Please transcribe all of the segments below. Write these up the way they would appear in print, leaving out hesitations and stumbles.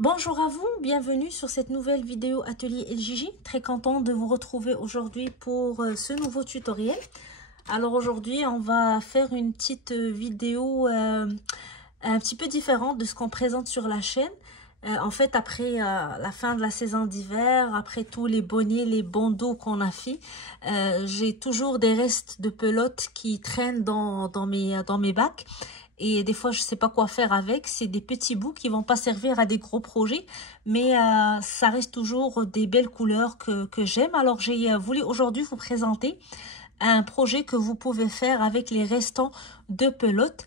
Bonjour à vous, bienvenue sur cette nouvelle vidéo Atelier LJJ. Très content de vous retrouver aujourd'hui pour ce nouveau tutoriel. Alors aujourd'hui, on va faire une petite vidéo un petit peu différente de ce qu'on présente sur la chaîne. En fait, après la fin de la saison d'hiver, après tous les bonnets, les bandeaux qu'on a fait, j'ai toujours des restes de pelotes qui traînent dans mes bacs. Et des fois, je sais pas quoi faire avec. C'est des petits bouts qui vont pas servir à des gros projets. Mais ça reste toujours des belles couleurs que j'aime. Alors, j'ai voulu aujourd'hui vous présenter un projet que vous pouvez faire avec les restants de pelote.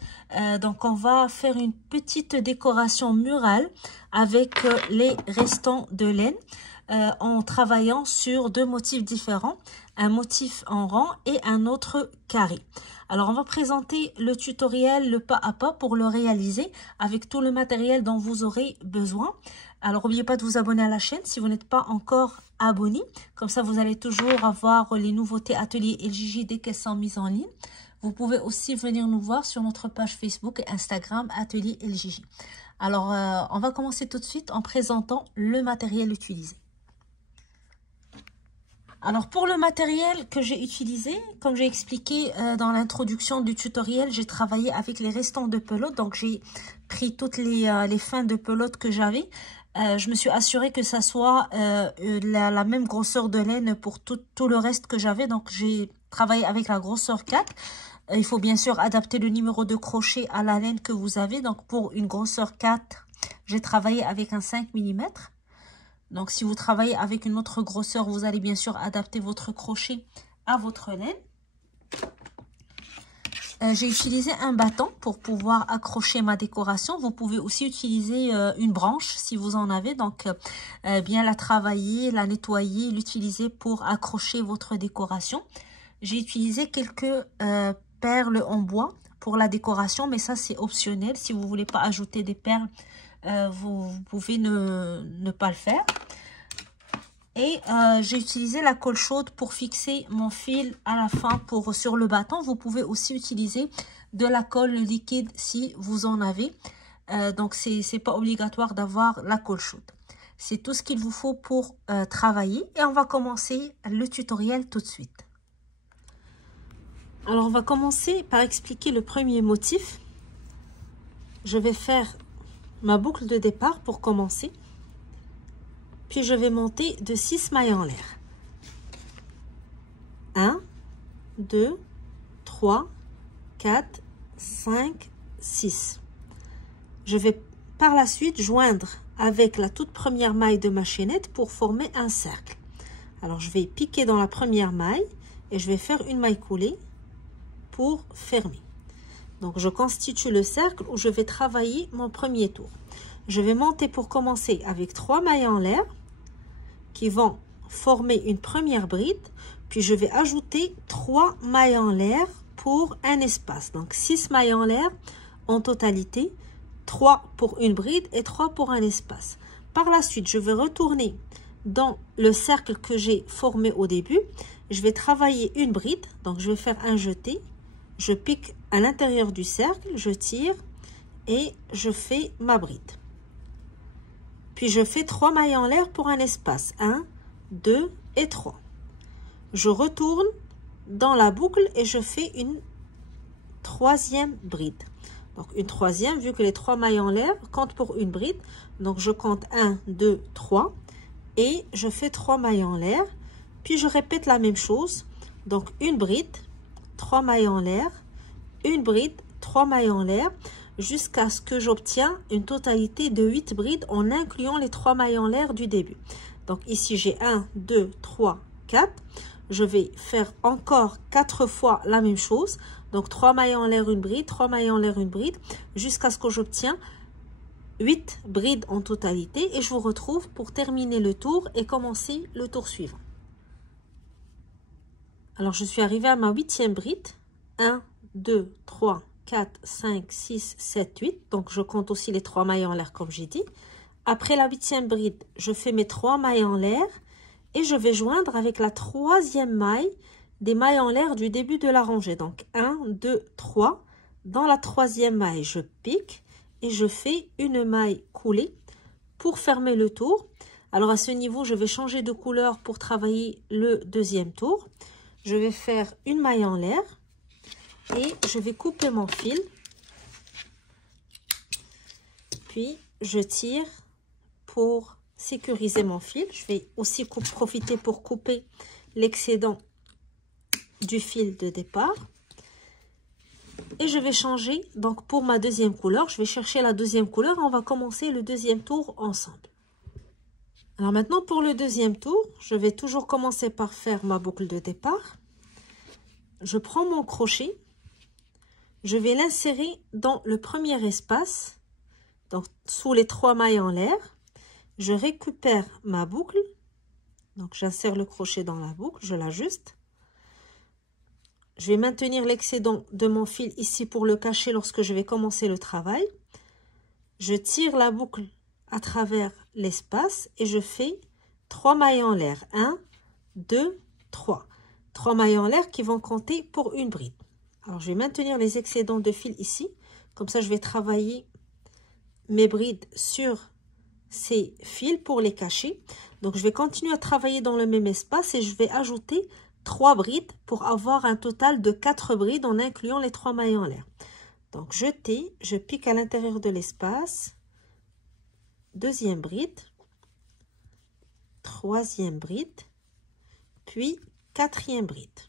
Donc, on va faire une petite décoration murale avec les restants de laine. En travaillant sur deux motifs différents, un motif en rang et un autre carré. Alors, on va présenter le tutoriel le pas à pas pour le réaliser avec tout le matériel dont vous aurez besoin. Alors, n'oubliez pas de vous abonner à la chaîne si vous n'êtes pas encore abonné. Comme ça, vous allez toujours avoir les nouveautés Atelier LJJ dès qu'elles sont mises en ligne. Vous pouvez aussi venir nous voir sur notre page Facebook et Instagram Atelier LJJ. Alors, on va commencer tout de suite en présentant le matériel utilisé. Alors, pour le matériel que j'ai utilisé, comme j'ai expliqué dans l'introduction du tutoriel, j'ai travaillé avec les restants de pelote. Donc, j'ai pris toutes les fins de pelote que j'avais. Je me suis assurée que ça soit la même grosseur de laine pour tout le reste que j'avais. Donc, j'ai travaillé avec la grosseur 4. Il faut bien sûr adapter le numéro de crochet à la laine que vous avez. Donc, pour une grosseur 4, j'ai travaillé avec un 5 mm. Donc, si vous travaillez avec une autre grosseur, vous allez bien sûr adapter votre crochet à votre laine. J'ai utilisé un bâton pour pouvoir accrocher ma décoration. Vous pouvez aussi utiliser une branche si vous en avez. Donc, bien la travailler, la nettoyer, l'utiliser pour accrocher votre décoration. J'ai utilisé quelques perles en bois pour la décoration, mais ça, c'est optionnel. Si vous ne voulez pas ajouter des perles, vous pouvez ne pas le faire. Et j'ai utilisé la colle chaude pour fixer mon fil à la fin sur le bâton. Vous pouvez aussi utiliser de la colle liquide si vous en avez. Donc, c'est pas obligatoire d'avoir la colle chaude. C'est tout ce qu'il vous faut pour travailler. Et on va commencer le tutoriel tout de suite. Alors, on va commencer par expliquer le premier motif. Je vais faire ma boucle de départ pour commencer. Puis je vais monter de 6 mailles en l'air. 1, 2, 3, 4, 5, 6. Je vais par la suite joindre avec la toute première maille de ma chaînette pour former un cercle. Alors je vais piquer dans la première maille et je vais faire une maille coulée pour fermer. Donc, je constitue le cercle où je vais travailler mon premier tour. Je vais monter pour commencer avec 3 mailles en l'air qui vont former une première bride. Puis, je vais ajouter 3 mailles en l'air pour un espace. Donc, 6 mailles en l'air en totalité. 3 pour une bride et 3 pour un espace. Par la suite, je vais retourner dans le cercle que j'ai formé au début. Je vais travailler une bride. Donc, je vais faire un jeté. Je pique à l'intérieur du cercle, je tire et je fais ma bride. Puis je fais 3 mailles en l'air pour un espace. 1, 2 et 3. Je retourne dans la boucle et je fais une troisième bride. Donc une troisième, vu que les 3 mailles en l'air comptent pour une bride. Donc je compte 1, 2, 3 et je fais 3 mailles en l'air. Puis je répète la même chose. Donc une bride, 3 mailles en l'air, une bride, 3 mailles en l'air, jusqu'à ce que j'obtienne une totalité de 8 brides en incluant les 3 mailles en l'air du début. Donc ici, j'ai 1, 2, 3, 4. Je vais faire encore 4 fois la même chose. Donc 3 mailles en l'air, une bride, 3 mailles en l'air, une bride, jusqu'à ce que j'obtienne 8 brides en totalité. Et je vous retrouve pour terminer le tour et commencer le tour suivant. Alors, je suis arrivée à ma 8e bride. 1, 2, 3, 4, 5, 6, 7, 8. Donc, je compte aussi les 3 mailles en l'air comme j'ai dit. Après la 8e bride, je fais mes 3 mailles en l'air et je vais joindre avec la 3e maille des mailles en l'air du début de la rangée. Donc, 1, 2, 3. Dans la 3e maille, je pique et je fais une maille coulée pour fermer le tour. Alors à ce niveau, je vais changer de couleur pour travailler le deuxième tour. Je vais faire une maille en l'air et je vais couper mon fil. Puis je tire pour sécuriser mon fil. Je vais aussi profiter pour couper l'excédent du fil de départ. Et je vais changer, donc pour ma deuxième couleur, je vais chercher la deuxième couleur. On va commencer le deuxième tour ensemble. Alors maintenant pour le deuxième tour, je vais toujours commencer par faire ma boucle de départ. Je prends mon crochet, je vais l'insérer dans le premier espace, donc sous les 3 mailles en l'air. Je récupère ma boucle, donc j'insère le crochet dans la boucle, je l'ajuste. Je vais maintenir l'excédent de mon fil ici pour le cacher lorsque je vais commencer le travail. Je tire la boucle à travers l'espace et je fais 3 mailles en l'air. 1, 2, 3. 3 mailles en l'air qui vont compter pour une bride. Alors, je vais maintenir les excédents de fil ici. Comme ça, je vais travailler mes brides sur ces fils pour les cacher. Donc, je vais continuer à travailler dans le même espace et je vais ajouter 3 brides pour avoir un total de 4 brides en incluant les 3 mailles en l'air. Donc, je pique à l'intérieur de l'espace. Deuxième bride. Troisième bride. Puis, quatrième bride.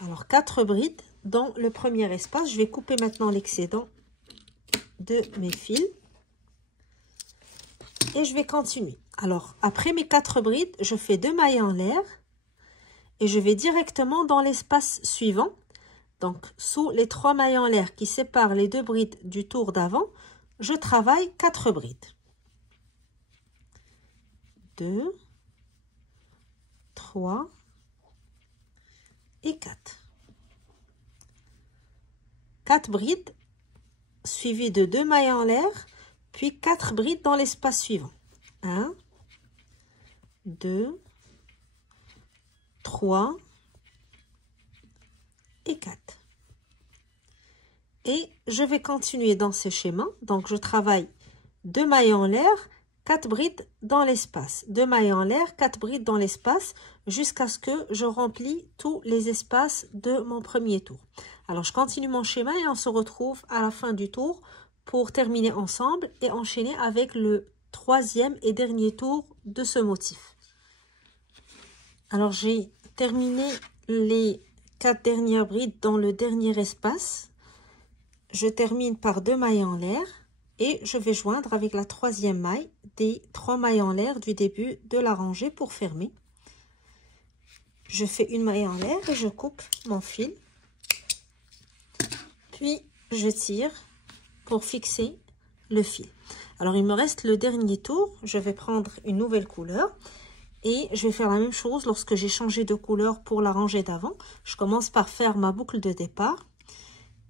Alors, 4 brides dans le premier espace. Je vais couper maintenant l'excédent de mes fils. Et je vais continuer. Alors, après mes 4 brides, je fais 2 mailles en l'air. Et je vais directement dans l'espace suivant. Donc, sous les 3 mailles en l'air qui séparent les 2 brides du tour d'avant, je travaille 4 brides. 2, 3 et 4. 4 brides suivies de 2 mailles en l'air, puis 4 brides dans l'espace suivant. 1, 2, 3 et 4. Et je vais continuer dans ce schéma. Donc, je travaille 2 mailles en l'air, 4 brides dans l'espace. 2 mailles en l'air, 4 brides dans l'espace, jusqu'à ce que je remplis tous les espaces de mon premier tour. Alors, je continue mon schéma et on se retrouve à la fin du tour pour terminer ensemble et enchaîner avec le troisième et dernier tour de ce motif. Alors, j'ai terminé les 4 dernières brides dans le dernier espace. Je termine par 2 mailles en l'air et je vais joindre avec la troisième maille des 3 mailles en l'air du début de la rangée pour fermer. Je fais une maille en l'air et je coupe mon fil. Puis, je tire pour fixer le fil. Alors, il me reste le dernier tour. Je vais prendre une nouvelle couleur. Et je vais faire la même chose lorsque j'ai changé de couleur pour la rangée d'avant. Je commence par faire ma boucle de départ.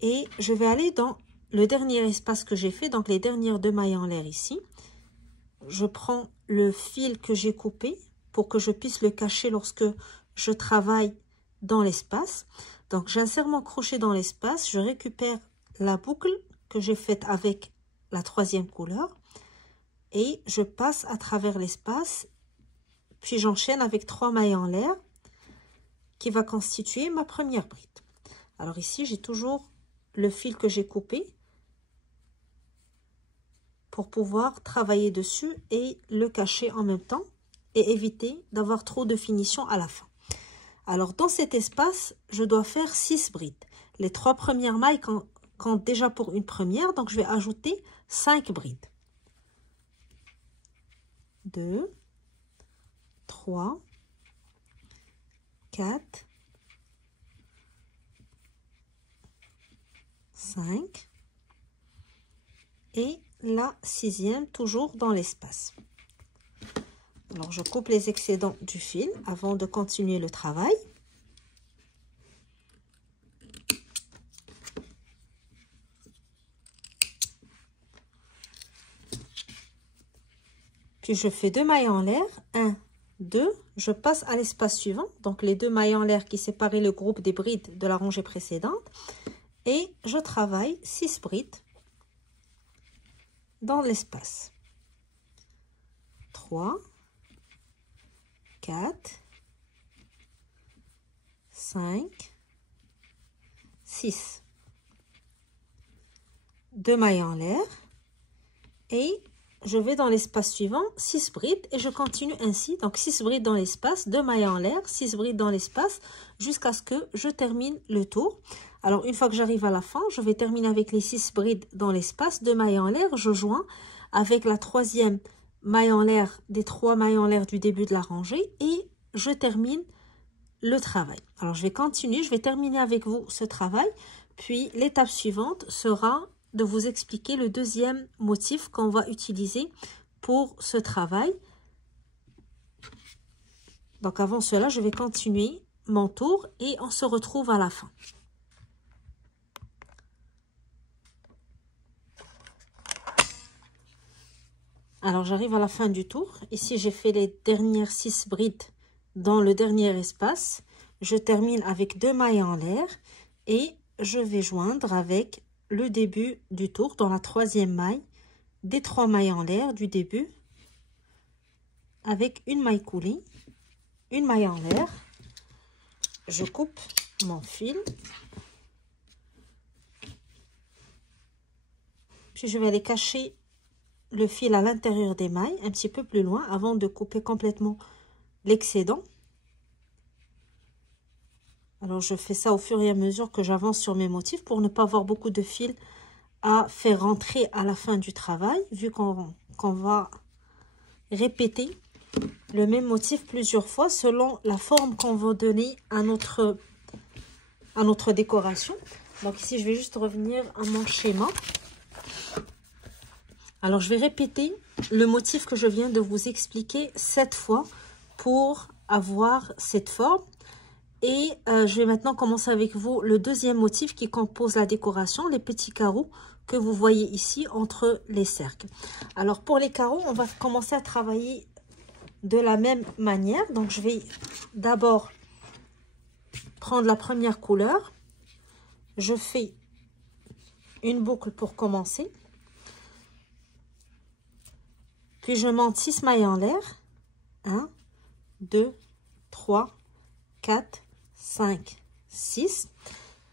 Et je vais aller dans le dernier espace que j'ai fait, donc les dernières 2 mailles en l'air ici. Je prends le fil que j'ai coupé pour que je puisse le cacher lorsque je travaille dans l'espace. Donc, j'insère mon crochet dans l'espace. Je récupère la boucle que j'ai faite avec la troisième couleur. Et je passe à travers l'espace. Puis j'enchaîne avec 3 mailles en l'air qui va constituer ma première bride. Alors ici, j'ai toujours le fil que j'ai coupé pour pouvoir travailler dessus et le cacher en même temps et éviter d'avoir trop de finition à la fin. Alors dans cet espace, je dois faire 6 brides. Les 3 premières mailles comptent déjà pour une première, donc je vais ajouter 5 brides. 2, 3, 4, 5 et la 6e toujours dans l'espace. Alors je coupe les excédents du fil avant de continuer le travail. Puis je fais 2 mailles en l'air, 1, 2, je passe à l'espace suivant, donc les 2 mailles en l'air qui séparaient le groupe des brides de la rangée précédente, et je travaille 6 brides dans l'espace. 3, 4, 5, 6. 2 mailles en l'air et je vais dans l'espace suivant, 6 brides et je continue ainsi. Donc 6 brides dans l'espace, 2 mailles en l'air, 6 brides dans l'espace jusqu'à ce que je termine le tour. Alors une fois que j'arrive à la fin, je vais terminer avec les 6 brides dans l'espace, 2 mailles en l'air, je joins avec la troisième maille en l'air des 3 mailles en l'air du début de la rangée et je termine le travail. Alors je vais continuer, je vais terminer avec vous ce travail, puis l'étape suivante sera de vous expliquer le deuxième motif qu'on va utiliser pour ce travail. Donc avant cela, je vais continuer mon tour et on se retrouve à la fin. Alors j'arrive à la fin du tour. Ici, j'ai fait les dernières 6 brides dans le dernier espace. Je termine avec 2 mailles en l'air et je vais joindre avec le début du tour dans la troisième maille des 3 mailles en l'air du début avec une maille coulée, une maille en l'air. Je coupe mon fil, puis je vais aller cacher le fil à l'intérieur des mailles un petit peu plus loin avant de couper complètement l'excédent. Alors je fais ça au fur et à mesure que j'avance sur mes motifs pour ne pas avoir beaucoup de fils à faire rentrer à la fin du travail, vu qu'on va répéter le même motif plusieurs fois selon la forme qu'on va donner à notre décoration. Donc ici je vais juste revenir à mon schéma. Alors je vais répéter le motif que je viens de vous expliquer 7 fois pour avoir cette forme. Et je vais maintenant commencer avec vous le deuxième motif qui compose la décoration, les petits carreaux que vous voyez ici entre les cercles. Alors pour les carreaux, on va commencer à travailler de la même manière. Donc je vais d'abord prendre la première couleur. Je fais une boucle pour commencer. Puis je monte 6 mailles en l'air. 1, 2, 3, 4, 5, 6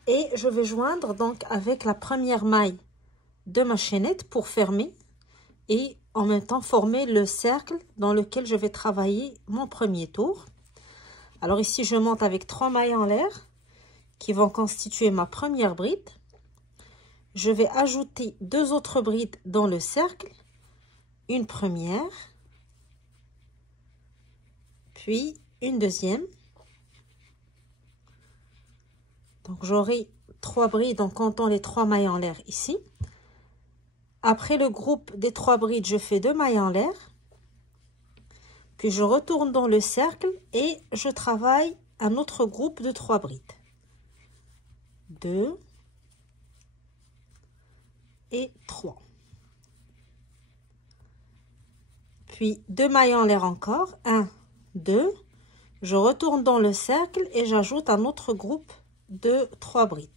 et je vais joindre donc avec la première maille de ma chaînette pour fermer et en même temps former le cercle dans lequel je vais travailler mon premier tour. Alors ici je monte avec 3 mailles en l'air qui vont constituer ma première bride. Je vais ajouter 2 autres brides dans le cercle, une première puis une deuxième. Donc, j'aurai 3 brides en comptant les 3 mailles en l'air ici. Après le groupe des 3 brides, je fais 2 mailles en l'air. Puis, je retourne dans le cercle et je travaille un autre groupe de 3 brides. 2 et 3. Puis, 2 mailles en l'air encore. 1, 2. Je retourne dans le cercle et j'ajoute un autre groupe de 3 brides.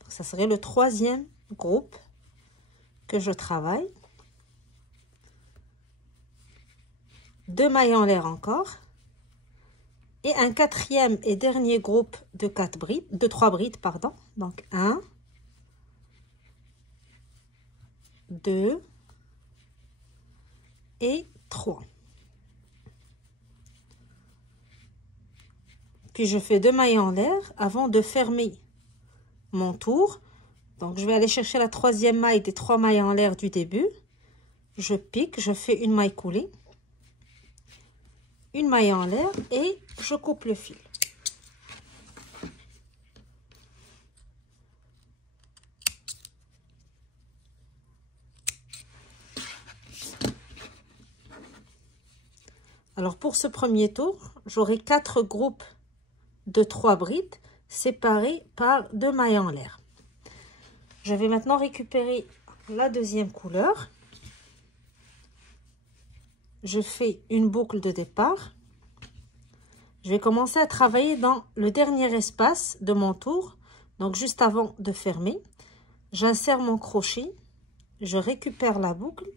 Donc, ça serait le troisième groupe que je travaille. 2 mailles en l'air encore. Et un quatrième et dernier groupe de 3 brides, pardon. Donc 1, 2 et 3. Puis je fais 2 mailles en l'air avant de fermer mon tour. Donc je vais aller chercher la troisième maille des 3 mailles en l'air du début. Je pique, je fais une maille coulée, une maille en l'air et je coupe le fil. Alors pour ce premier tour, j'aurai 4 groupes de 3 brides séparés par 2 mailles en l'air. Je vais maintenant récupérer la deuxième couleur. Je fais une boucle de départ. Je vais commencer à travailler dans le dernier espace de mon tour, donc juste avant de fermer. J'insère mon crochet je récupère la boucle.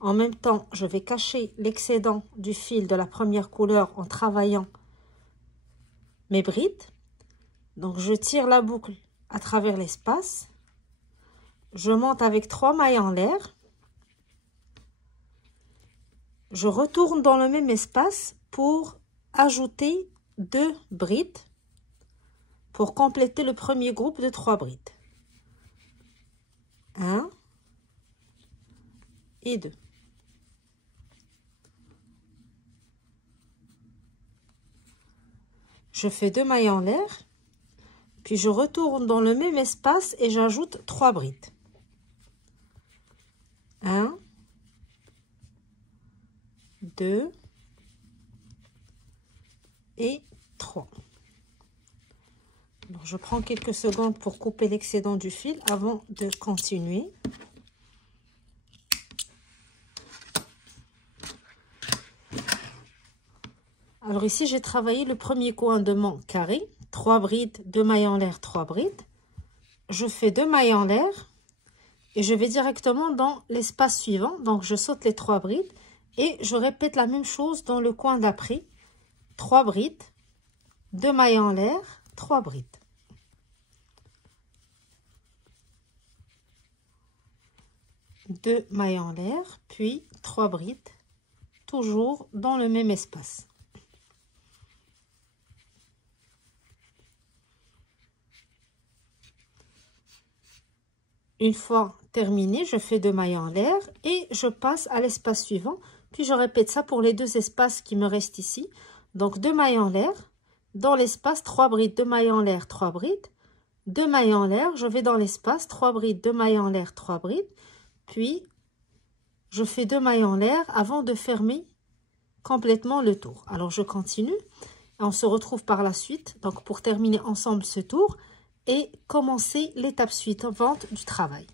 En même temps, je vais cacher l'excédent du fil de la première couleur en travaillant mes brides. Donc, je tire la boucle à travers l'espace. Je monte avec 3 mailles en l'air. Je retourne dans le même espace pour ajouter 2 brides pour compléter le premier groupe de 3 brides. 1 et 2. Je fais 2 mailles en l'air, puis je retourne dans le même espace et j'ajoute 3 brides. 1, 2 et 3. Alors, je prends quelques secondes pour couper l'excédent du fil avant de continuer. Alors ici, j'ai travaillé le premier coin de mon carré, 3 brides, 2 mailles en l'air, 3 brides. Je fais 2 mailles en l'air et je vais directement dans l'espace suivant. Donc, je saute les 3 brides et je répète la même chose dans le coin d'après. 3 brides, 2 mailles en l'air, 3 brides. Deux mailles en l'air, puis 3 brides, toujours dans le même espace. Une fois terminé, je fais 2 mailles en l'air et je passe à l'espace suivant. Puis je répète ça pour les 2 espaces qui me restent ici. Donc 2 mailles en l'air, dans l'espace 3 brides, 2 mailles en l'air, 3 brides. 2 mailles en l'air, je vais dans l'espace 3 brides, 2 mailles en l'air, 3 brides. Puis je fais 2 mailles en l'air avant de fermer complètement le tour. Alors je continue. On se retrouve par la suite, donc pour terminer ensemble ce tour et commencer l'étape suivante du travail.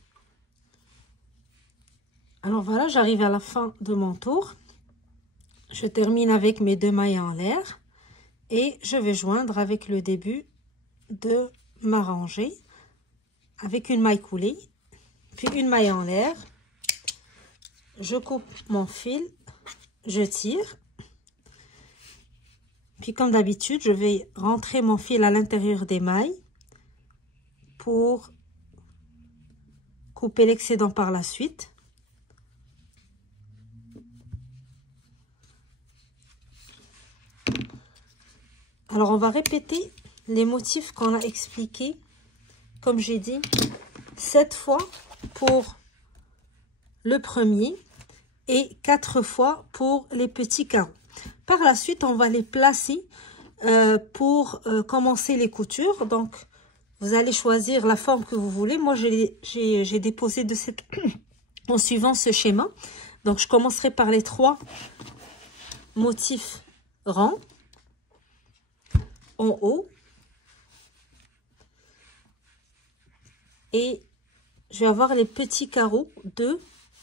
Alors voilà, j'arrive à la fin de mon tour. Je termine avec mes 2 mailles en l'air et je vais joindre avec le début de ma rangée avec une maille coulée, puis une maille en l'air. Je coupe mon fil, je tire. Puis comme d'habitude, je vais rentrer mon fil à l'intérieur des mailles pour couper l'excédent par la suite. Alors, on va répéter les motifs qu'on a expliqués, comme j'ai dit, 7 fois pour le premier et 4 fois pour les petits carreaux. Par la suite, on va les placer pour commencer les coutures. Donc, vous allez choisir la forme que vous voulez. Moi, j'ai déposé de cette en suivant ce schéma. Donc, je commencerai par les 3 motifs ronds en haut. Et je vais avoir les petits carreaux, 2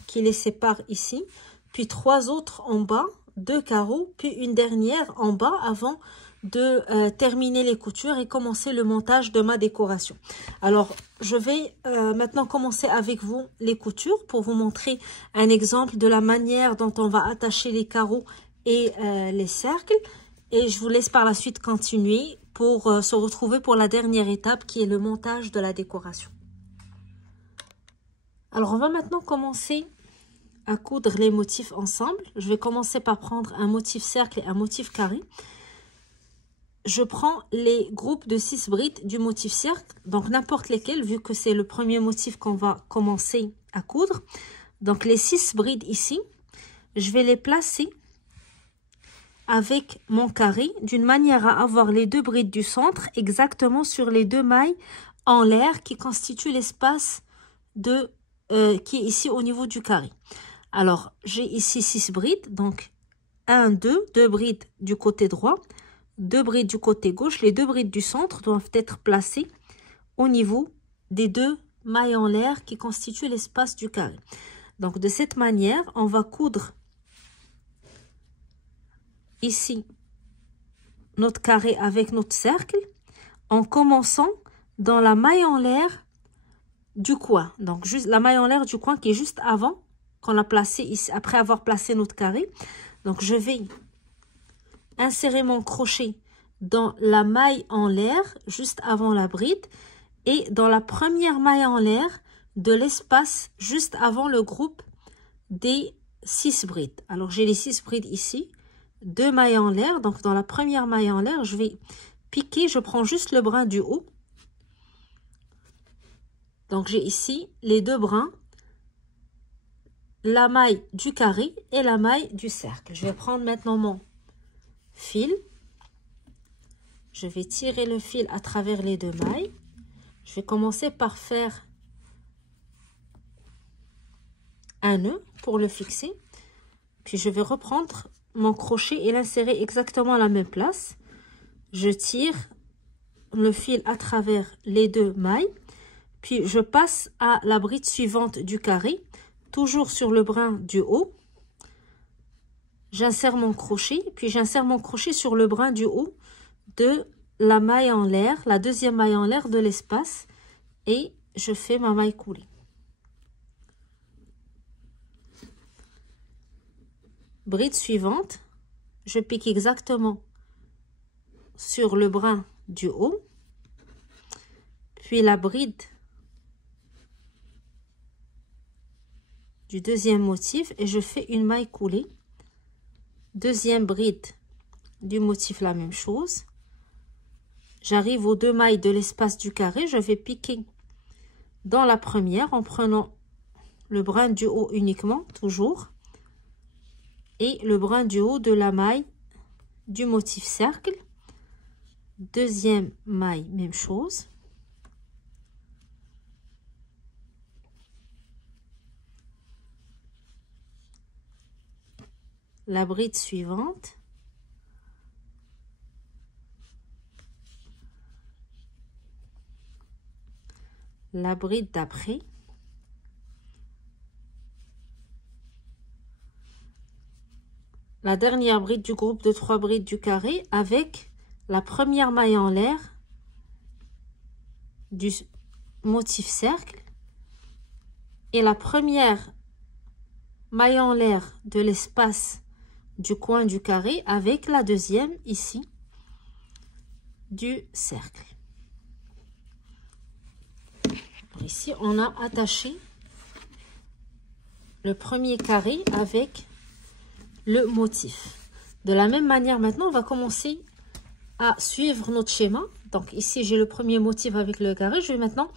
qui les séparent ici. Puis 3 autres en bas, 2 carreaux, puis une dernière en bas avant de terminer les coutures et commencer le montage de ma décoration. Alors, je vais maintenant commencer avec vous les coutures pour vous montrer un exemple de la manière dont on va attacher les carreaux et les cercles. Et je vous laisse par la suite continuer pour se retrouver pour la dernière étape qui est le montage de la décoration. Alors, on va maintenant commencer à coudre les motifs ensemble. Je vais commencer par prendre un motif cercle et un motif carré. Je prends les groupes de 6 brides du motif cercle, donc n'importe lesquels, vu que c'est le premier motif qu'on va commencer à coudre. Donc les 6 brides ici, je vais les placer avec mon carré, d'une manière à avoir les 2 brides du centre exactement sur les 2 mailles en l'air qui constituent l'espace qui est ici au niveau du carré. Alors, j'ai ici 6 brides, donc 1, 2, 2 brides du côté droit, 2 brides du côté gauche. Les 2 brides du centre doivent être placées au niveau des 2 mailles en l'air qui constituent l'espace du carré. Donc, de cette manière, on va coudre ici notre carré avec notre cercle en commençant dans la maille en l'air du coin. Donc, juste la maille en l'air du coin qui est juste avant qu'on l'a placé ici, après avoir placé notre carré. Donc, je vais insérer mon crochet dans la maille en l'air, juste avant la bride, et dans la première maille en l'air de l'espace juste avant le groupe des 6 brides. Alors, j'ai les 6 brides ici, 2 mailles en l'air. Donc, dans la première maille en l'air, je vais piquer, je prends juste le brin du haut. Donc, j'ai ici les 2 brins, la maille du carré et la maille du cercle. Je vais prendre maintenant mon fil. Je vais tirer le fil à travers les 2 mailles. Je vais commencer par faire un nœud pour le fixer. Puis, je vais reprendre mon crochet et l'insérer exactement à la même place. Je tire le fil à travers les 2 mailles. Puis, je passe à la bride suivante du carré, toujours sur le brin du haut. J'insère mon crochet, puis j'insère mon crochet sur le brin du haut de la maille en l'air, la deuxième maille en l'air de l'espace, et je fais ma maille coulée. Bride suivante, je pique exactement sur le brin du haut, puis la bride du deuxième motif et je fais une maille coulée. Deuxième bride du motif, la même chose. J'arrive aux 2 mailles de l'espace du carré, je vais piquer dans la première en prenant le brin du haut uniquement, toujours, et le brin du haut de la maille du motif cercle. Deuxième maille, même chose. La bride suivante. La bride d'après. La dernière bride du groupe de 3 brides du carré avec la première maille en l'air du motif cercle et la première maille en l'air de l'espace du coin du carré avec la deuxième ici du cercle. Alors ici, on a attaché le premier carré avec le motif. De la même manière, maintenant, on va commencer à suivre notre schéma. Donc ici, j'ai le premier motif avec le carré. Je vais maintenant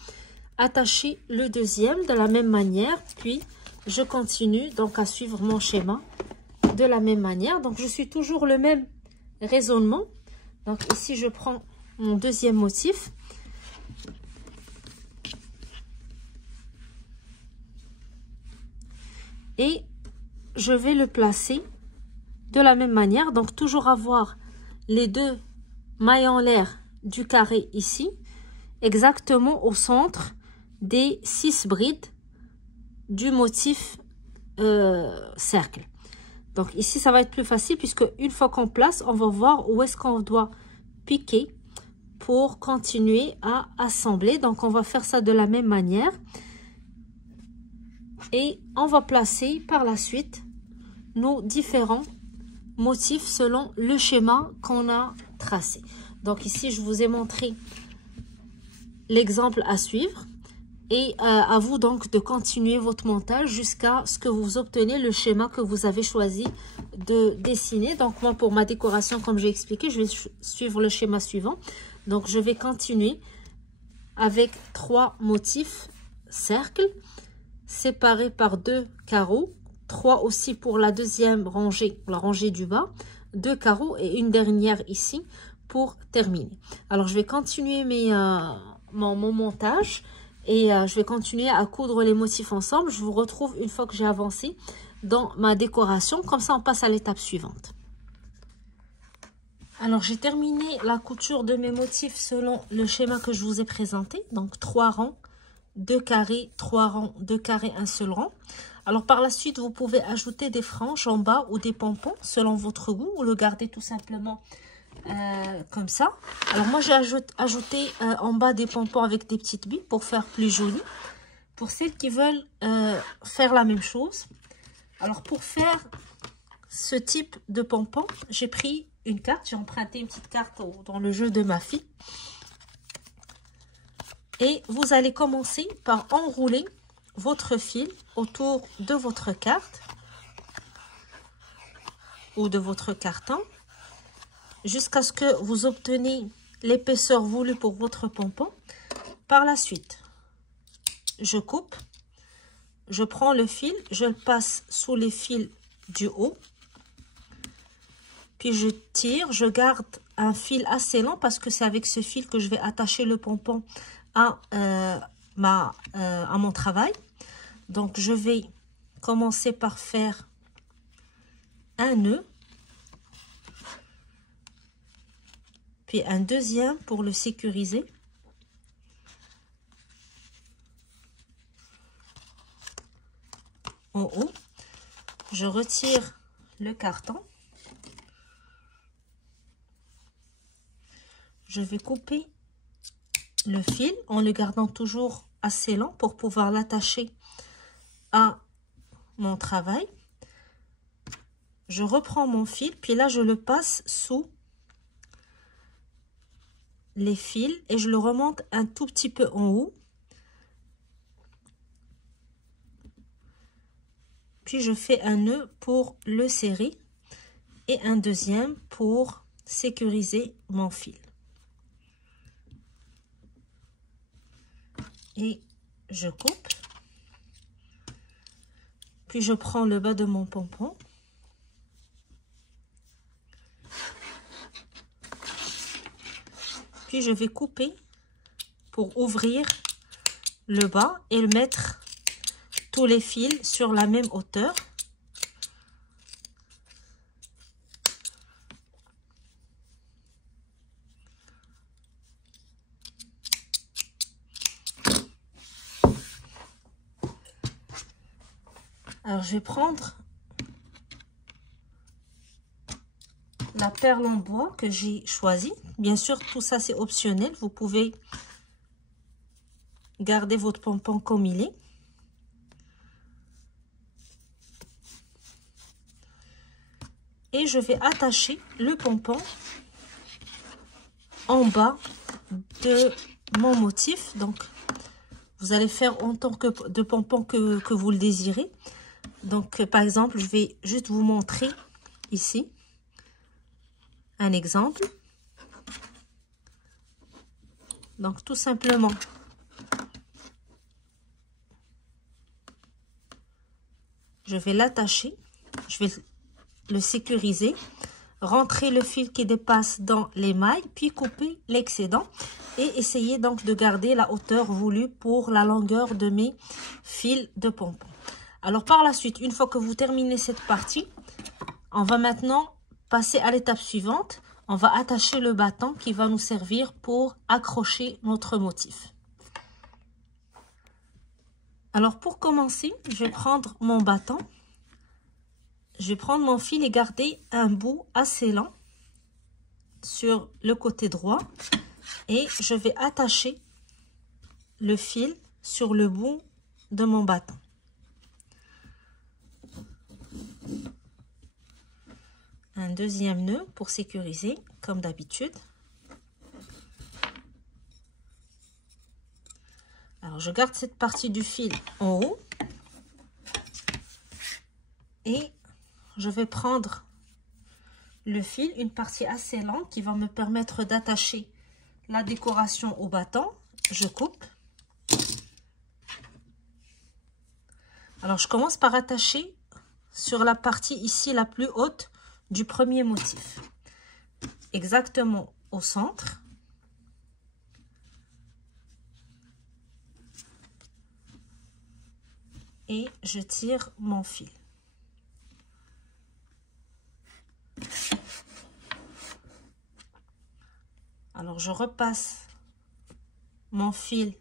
attacher le deuxième de la même manière. Puis, je continue donc à suivre mon schéma de la même manière. Donc, je suis toujours le même raisonnement. Donc ici, je prends mon deuxième motif. Et je vais le placer de la même manière. Donc, toujours avoir les 2 mailles en l'air du carré ici, exactement au centre des 6 brides du motif cercle. Donc, ici, ça va être plus facile puisque une fois qu'on place, on va voir où est-ce qu'on doit piquer pour continuer à assembler. Donc, on va faire ça de la même manière. Et on va placer par la suite nos différents motifs selon le schéma qu'on a tracé. Donc ici, je vous ai montré l'exemple à suivre. Et à vous donc de continuer votre montage jusqu'à ce que vous obtenez le schéma que vous avez choisi de dessiner. Donc moi, pour ma décoration, comme j'ai expliqué, je vais suivre le schéma suivant. Donc je vais continuer avec 3 motifs cercles séparés par 2 carreaux, 3 aussi pour la deuxième rangée, la rangée du bas, 2 carreaux et une dernière ici pour terminer. Alors je vais continuer mon montage et je vais continuer à coudre les motifs ensemble. Je vous retrouve une fois que j'ai avancé dans ma décoration. Comme ça, on passe à l'étape suivante. Alors, j'ai terminé la couture de mes motifs selon le schéma que je vous ai présenté. Donc, 3 rangs, 2 carrés, 3 rangs, 2 carrés, un seul rang. Alors, par la suite, vous pouvez ajouter des franges en bas ou des pompons selon votre goût ou le garder tout simplement comme ça. Alors, moi, j'ai ajouté en bas des pompons avec des petites billes pour faire plus joli. pour celles qui veulent faire la même chose, alors pour faire ce type de pompon, j'ai pris une carte, j'ai emprunté une petite carte dans le jeu de ma fille. Et vous allez commencer par enrouler votre fil autour de votre carte ou de votre carton jusqu'à ce que vous obteniez l'épaisseur voulue pour votre pompon. Par la suite, je coupe, je prends le fil, je le passe sous les fils du haut, puis je tire, je garde un fil assez long parce que c'est avec ce fil que je vais attacher le pompon à mon travail. Donc je vais commencer par faire un nœud, puis un deuxième pour le sécuriser. En haut, je retire le carton. Je vais couper le fil en le gardant toujours assez long pour pouvoir l'attacher à mon travail. Je reprends mon fil, puis là je le passe sous les fils et je le remonte un tout petit peu en haut. Puis je fais un nœud pour le serrer et un deuxième pour sécuriser mon fil. Et je coupe. Puis je prends le bas de mon pompon. Puis je vais couper pour ouvrir le bas et le mettre tous les fils sur la même hauteur. Alors je vais prendre la perle en bois que j'ai choisie. Bien sûr, tout ça c'est optionnel. Vous pouvez garder votre pompon comme il est. Et je vais attacher le pompon en bas de mon motif. Donc, vous allez faire autant de pompons que vous le désirez. Donc, par exemple, je vais juste vous montrer ici un exemple. Donc, tout simplement, je vais l'attacher. Je vais le sécuriser, rentrer le fil qui dépasse dans les mailles, puis couper l'excédent et essayer donc de garder la hauteur voulue pour la longueur de mes fils de pompons. Alors par la suite, une fois que vous terminez cette partie, on va maintenant passer à l'étape suivante. On va attacher le bâton qui va nous servir pour accrocher notre motif. Alors pour commencer, je vais prendre mon bâton. Je vais prendre mon fil et garder un bout assez long sur le côté droit et je vais attacher le fil sur le bout de mon bâton. Un deuxième nœud pour sécuriser comme d'habitude. Alors je garde cette partie du fil en haut et je vais prendre le fil, une partie assez longue qui va me permettre d'attacher la décoration au bâton. Je coupe. Alors, je commence par attacher sur la partie ici la plus haute du premier motif. Exactement au centre. Et je tire mon fil. Alors, je repasse mon fil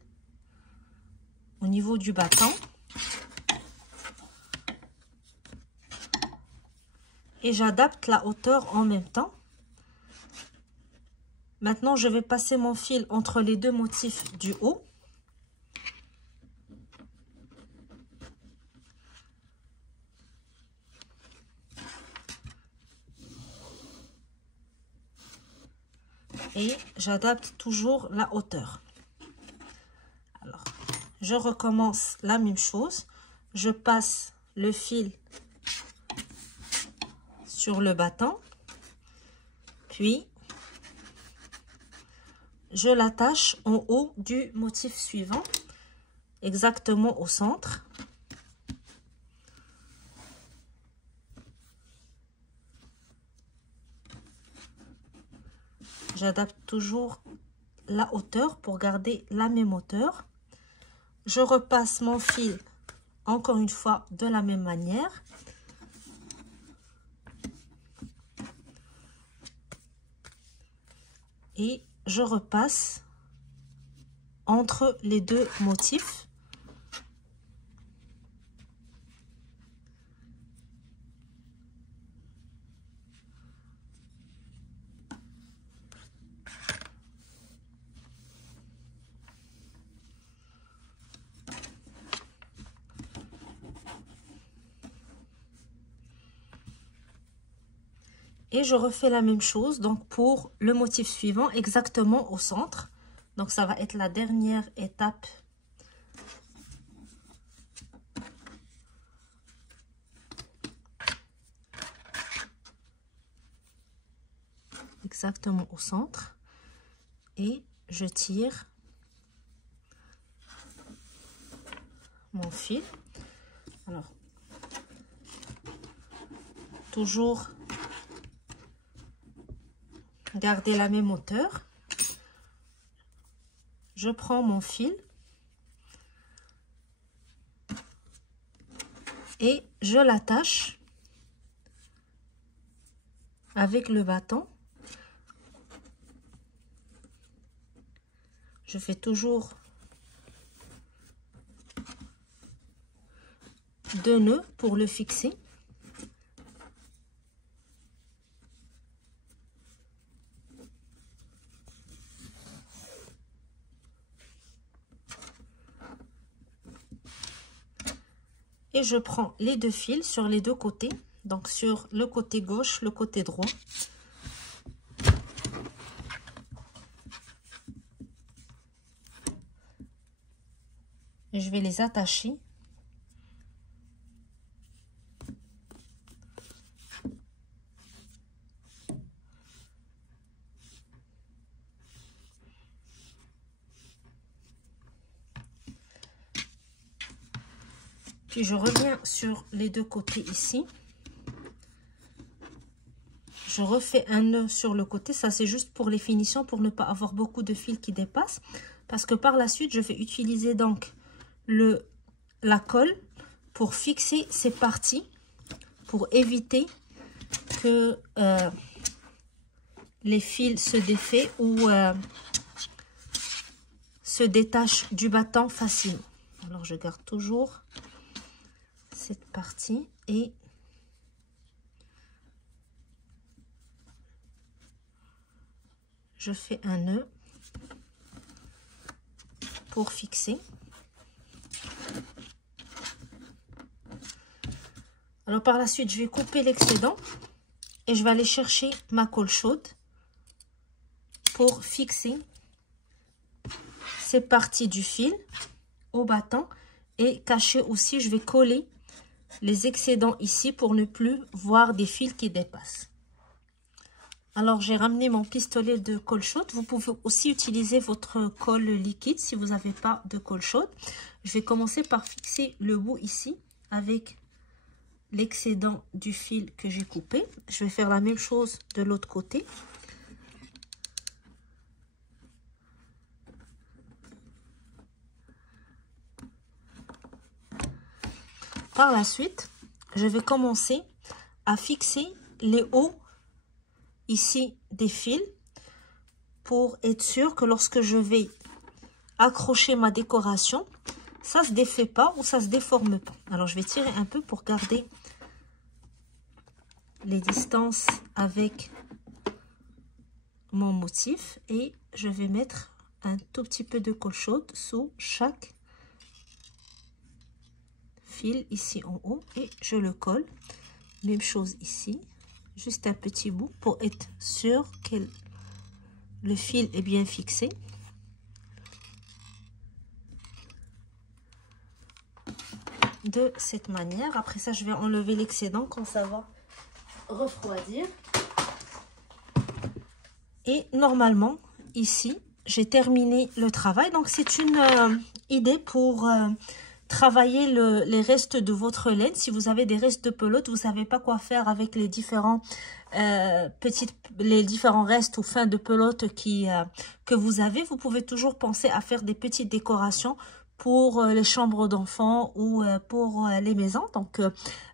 au niveau du bâton. Et j'adapte la hauteur en même temps. Maintenant, je vais passer mon fil entre les deux motifs du haut. et j'adapte toujours la hauteur. Alors, je recommence la même chose. Je passe le fil sur le battant, puis je l'attache en haut du motif suivant, exactement au centre. J'adapte toujours la hauteur pour garder la même hauteur. Je repasse mon fil encore une fois de la même manière. Et je repasse entre les deux motifs. Et je refais la même chose donc pour le motif suivant, exactement au centre. Donc ça va être la dernière étape. Exactement au centre. Et je tire mon fil. Alors, toujours garder la même hauteur. Je prends mon fil et je l'attache avec le bâton. Je fais toujours 2 nœuds pour le fixer. Et je prends les 2 fils sur les 2 côtés, donc sur le côté gauche, le côté droit. Et je vais les attacher. Puis je reviens sur les 2 côtés ici. Je refais un nœud sur le côté. Ça, c'est juste pour les finitions, pour ne pas avoir beaucoup de fils qui dépassent. Parce que par la suite, je vais utiliser donc la colle pour fixer ces parties, pour éviter que les fils se défaient ou se détachent du battant facilement. Alors, je garde toujours cette partie et je fais un nœud pour fixer. Alors par la suite, je vais couper l'excédent et je vais aller chercher ma colle chaude pour fixer ces parties du fil au battant et cacher aussi, je vais coller les excédents ici pour ne plus voir des fils qui dépassent. Alors, j'ai ramené mon pistolet de colle chaude. Vous pouvez aussi utiliser votre colle liquide si vous n'avez pas de colle chaude. Je vais commencer par fixer le bout ici avec l'excédent du fil que j'ai coupé. Je vais faire la même chose de l'autre côté. Par la suite, je vais commencer à fixer les hauts ici des fils pour être sûr que lorsque je vais accrocher ma décoration, ça se défait pas ou ça se déforme pas. Alors je vais tirer un peu pour garder les distances avec mon motif et je vais mettre un tout petit peu de colle chaude sous chaque fil ici en haut et je le colle. Même chose ici, juste un petit bout pour être sûr qu'elle le fil est bien fixé. De cette manière. Après ça, je vais enlever l'excédent quand ça va refroidir. Et normalement, ici, j'ai terminé le travail. Donc, c'est une idée pour travailler les restes de votre laine. Si vous avez des restes de pelote, vous ne savez pas quoi faire avec les différents restes ou fins de pelote que vous avez, vous pouvez toujours penser à faire des petites décorations pour les chambres d'enfants ou pour les maisons, donc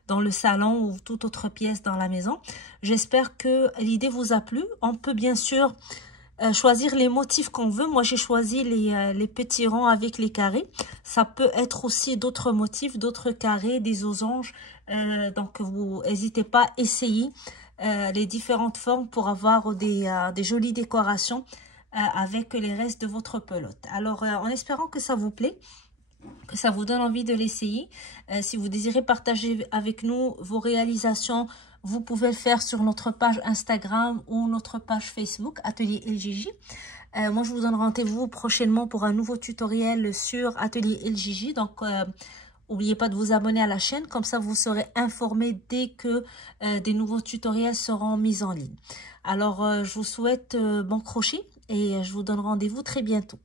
dans le salon ou toute autre pièce dans la maison. J'espère que l'idée vous a plu. On peut bien sûr choisir les motifs qu'on veut. Moi, j'ai choisi les petits ronds avec les carrés. Ça peut être aussi d'autres motifs, d'autres carrés, des losanges. Donc, vous n'hésitez pas à essayer les différentes formes pour avoir des jolies décorations avec les restes de votre pelote. Alors, en espérant que ça vous plaît, que ça vous donne envie de l'essayer. Si vous désirez partager avec nous vos réalisations, vous pouvez le faire sur notre page Instagram ou notre page Facebook, Atelier LJJ. Moi, je vous donne rendez-vous prochainement pour un nouveau tutoriel sur Atelier LJJ. Donc, n'oubliez pas de vous abonner à la chaîne. Comme ça, vous serez informé dès que des nouveaux tutoriels seront mis en ligne. Alors, je vous souhaite bon crochet et je vous donne rendez-vous très bientôt.